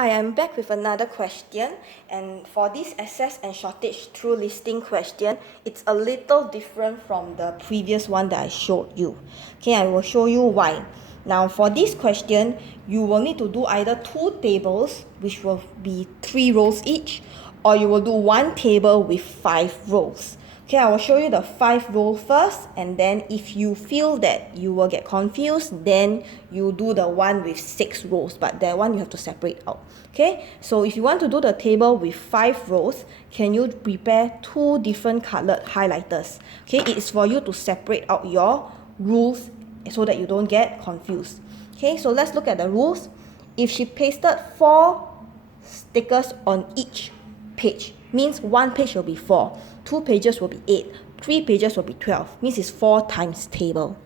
I am back with another question, and for this access and shortage through listing question, it's a little different from the previous one that I showed you. Okay, I will show you why. Now for this question, you will need to do either two tables, which will be 3 rows each, or you will do one table with 5 rows. Okay, I will show you the 5 rows first, and then if you feel that you will get confused, then you do the one with 6 rows, but that one you have to separate out. Okay, so if you want to do the table with 5 rows, can you prepare 2 different colored highlighters? Okay, it is for you to separate out your rules so that you don't get confused. Okay, so let's look at the rules. If she pasted 4 stickers on each page, means one page will be 4, 2 pages will be 8, 3 pages will be 12, means it's 4 times table.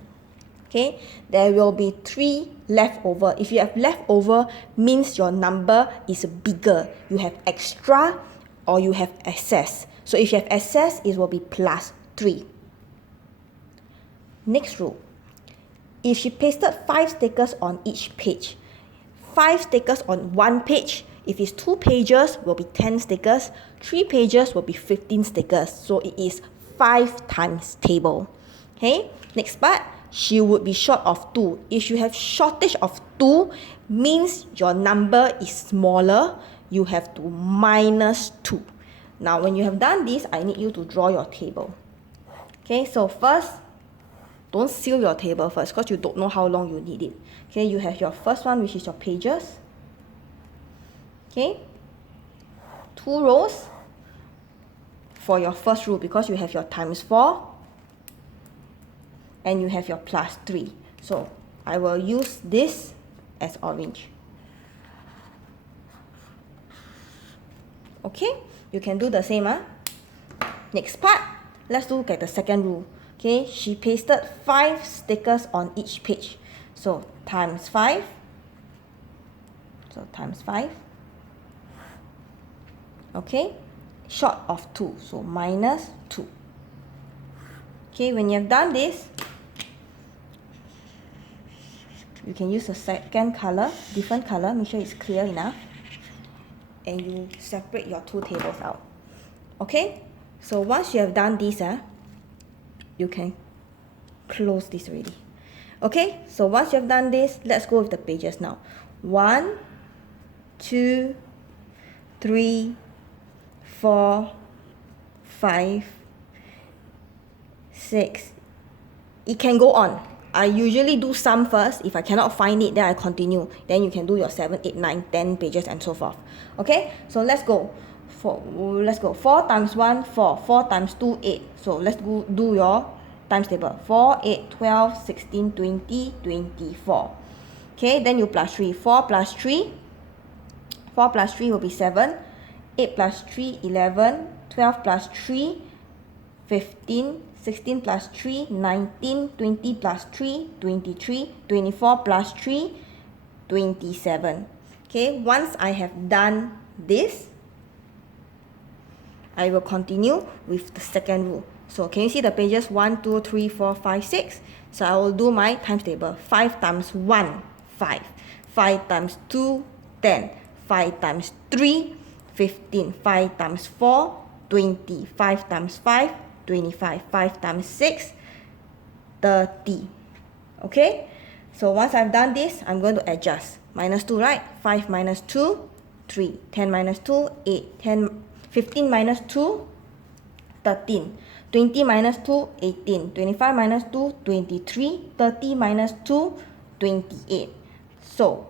Okay, there will be 3 leftover. If you have leftover, means your number is bigger. You have extra or you have excess. So if you have excess, it will be plus 3. Next rule. If she pasted 5 stickers on each page, 5 stickers on one page, if it's 2 pages, will be 10 stickers, 3 pages will be 15 stickers. So it is 5 times table. Okay, next part, she would be short of 2. If you have shortage of 2, means your number is smaller, you have to minus 2. Now when you have done this, I need you to draw your table. Okay, so first, don't seal your table first because you don't know how long you need it. Okay, you have your first one, which is your pages. Okay, 2 rows for your first rule because you have your times 4 and you have your plus 3. So I will use this as orange. Okay, you can do the same. Next part, let's look at the second rule. Okay, she pasted 5 stickers on each page. So times 5. So times 5. Okay, short of 2. So minus 2. Okay, when you have done this, you can use a second color, different color, make sure it's clear enough. And you separate your 2 tables out. Okay, so once you have done this, you can close this already. Okay, so once you have done this, let's go with the pages now. 1, 2, 3, 4, 5, 6. It can go on. I usually do some first. If I cannot find it, then I continue. Then you can do your 7, 8, 9, 10 pages and so forth. Okay, so let's go. 4 times 1, 4. 4 times 2, 8. So let's go do your times table. 4, 8, 12, 16, 20, 24. Okay, then you plus 3. 4 plus 3. 4 plus 3 will be 7. 8 plus 3, 11. 12 plus 3, 15. 16 plus 3, 19. 20 plus 3, 23. 24 plus 3, 27. Okay, once I have done this, I will continue with the second rule. So can you see the pages 1, 2, 3, 4, 5, 6? So I will do my times table. 5 times 1, 5. 5 times 2, 10. 5 times 3, 15. 5 times 4, 20. 5 times 5, 25. 5 times 6, 30. Okay? So once I've done this, I'm going to adjust. Minus 2, right? 5 minus 2, 3. 10 minus 2, 8. 15 minus 2, 13. 20 minus 2, 18. 25 minus 2, 23. 30 minus 2, 28. So,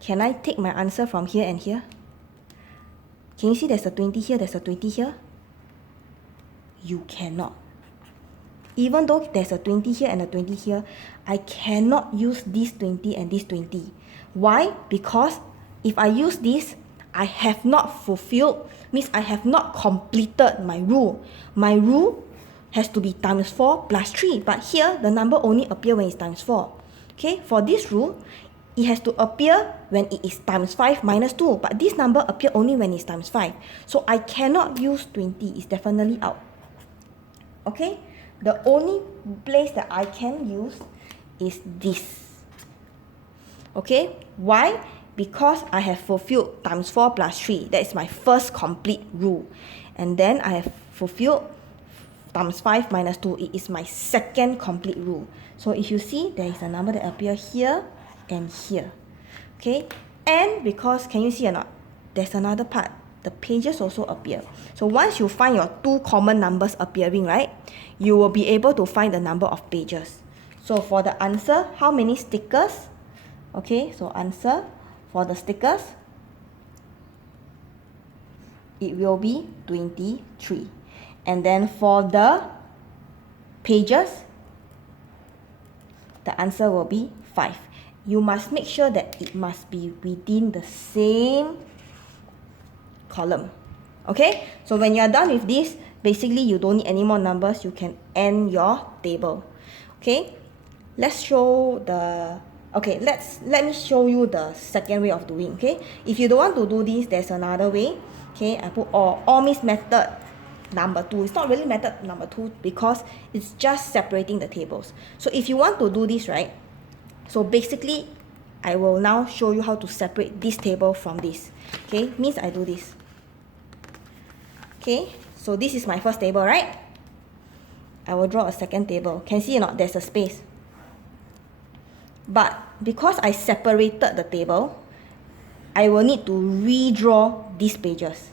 can I take my answer from here and here? Can you see there's a 20 here, there's a 20 here? You cannot. Even though there's a 20 here and a 20 here, I cannot use this 20 and this 20. Why? Because if I use this, I have not fulfilled, means I have not completed my rule. My rule has to be times 4 plus 3, but here the number only appears when it's times 4. Okay, for this rule, it has to appear when it is times 5 minus 2, but this number appears only when it's times 5. So I cannot use 20, it's definitely out. Okay, the only place that I can use is this. Okay, why? because I have fulfilled times 4 plus 3. That is my first complete rule. And then I have fulfilled times 5 minus 2. It is my second complete rule. So if you see, there is a number that appears here and here. Okay? And because, can you see or not? There's another part. The pages also appear. So once you find your two common numbers appearing, right, you will be able to find the number of pages. So for the answer, how many stickers? Okay, so answer for the stickers, it will be 23. And then for the pages, the answer will be 5. You must make sure that it must be within the same column. Okay, so when you are done with this, basically you don't need any more numbers. You can end your table. Okay, let's show the let me show you the second way of doing. Okay, if you don't want to do this, there's another way. Okay, I put all means method number 2. It's not really method number 2 because it's just separating the tables. So if you want to do this, right, so basically I will now show you how to separate this table from this. Okay, means I do this. Okay, so this is my first table, right? I will draw a second table. Can see or not? There's a space. But because I separated the table, I will need to redraw these pages.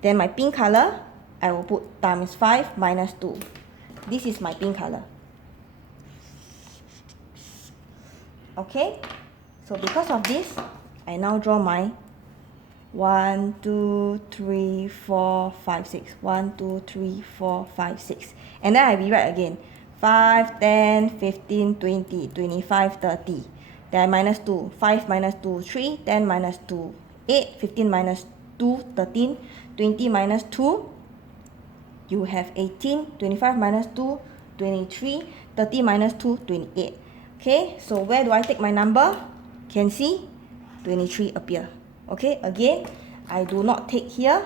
Then my pink color, I will put times 5 minus 2. This is my pink color. Okay, so because of this, I now draw my 1, 2, 3, 4, 5, 6. 1, 2, 3, 4, 5, 6. And then I rewrite again. 5, 10, 15, 20, 25, 30. Then I minus 2. 5 minus 2, 3. 10 minus 2, 8. 15 minus 2, 13. 20 minus 2, you have 18. 25 minus 2, 23. 30 minus 2, 28. Okay, so where do I take my number? Can see 23 appear. Okay, again, I do not take here.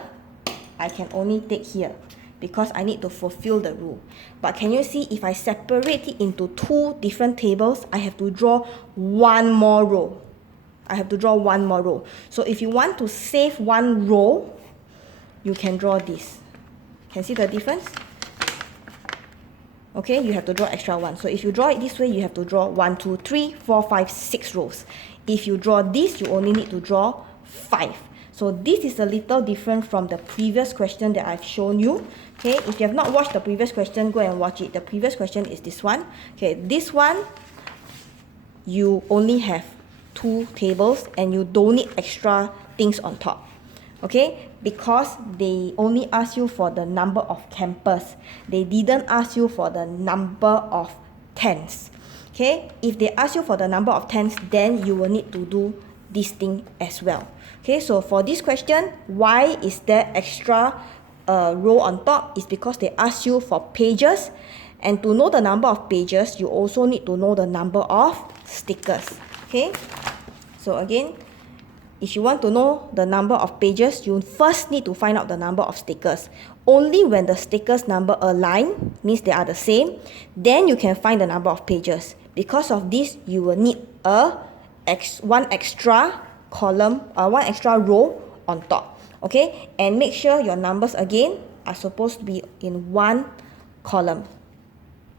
I can only take here because I need to fulfill the rule. But can you see if I separate it into two different tables, I have to draw one more row. I have to draw one more row. So if you want to save one row, you can draw this. Can see the difference? Okay, you have to draw extra one. So if you draw it this way, you have to draw 1, 2, 3, 4, 5, 6 rows. If you draw this, you only need to draw 5. So this is a little different from the previous question that I've shown you. Okay, if you have not watched the previous question, go and watch it. The previous question is this one. Okay, this one, you only have 2 tables and you don't need extra things on top. Okay, because they only ask you for the number of campers. They didn't ask you for the number of tents. Okay, if they ask you for the number of tents, then you will need to do this thing as well. Okay, so for this question, why is there extra row on top? Is because they ask you for pages, and to know the number of pages, you also need to know the number of stickers. Okay, so again, if you want to know the number of pages, you first need to find out the number of stickers. Only when the stickers number align, means they are the same, then you can find the number of pages. Because of this, you will need one extra column, one extra row on top. Okay, and make sure your numbers again are supposed to be in one column.